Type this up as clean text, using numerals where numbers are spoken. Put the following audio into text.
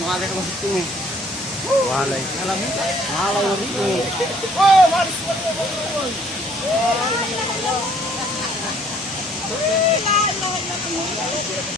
Mga agad masuk ini. Walay. Malay rito. Oh, maris mo.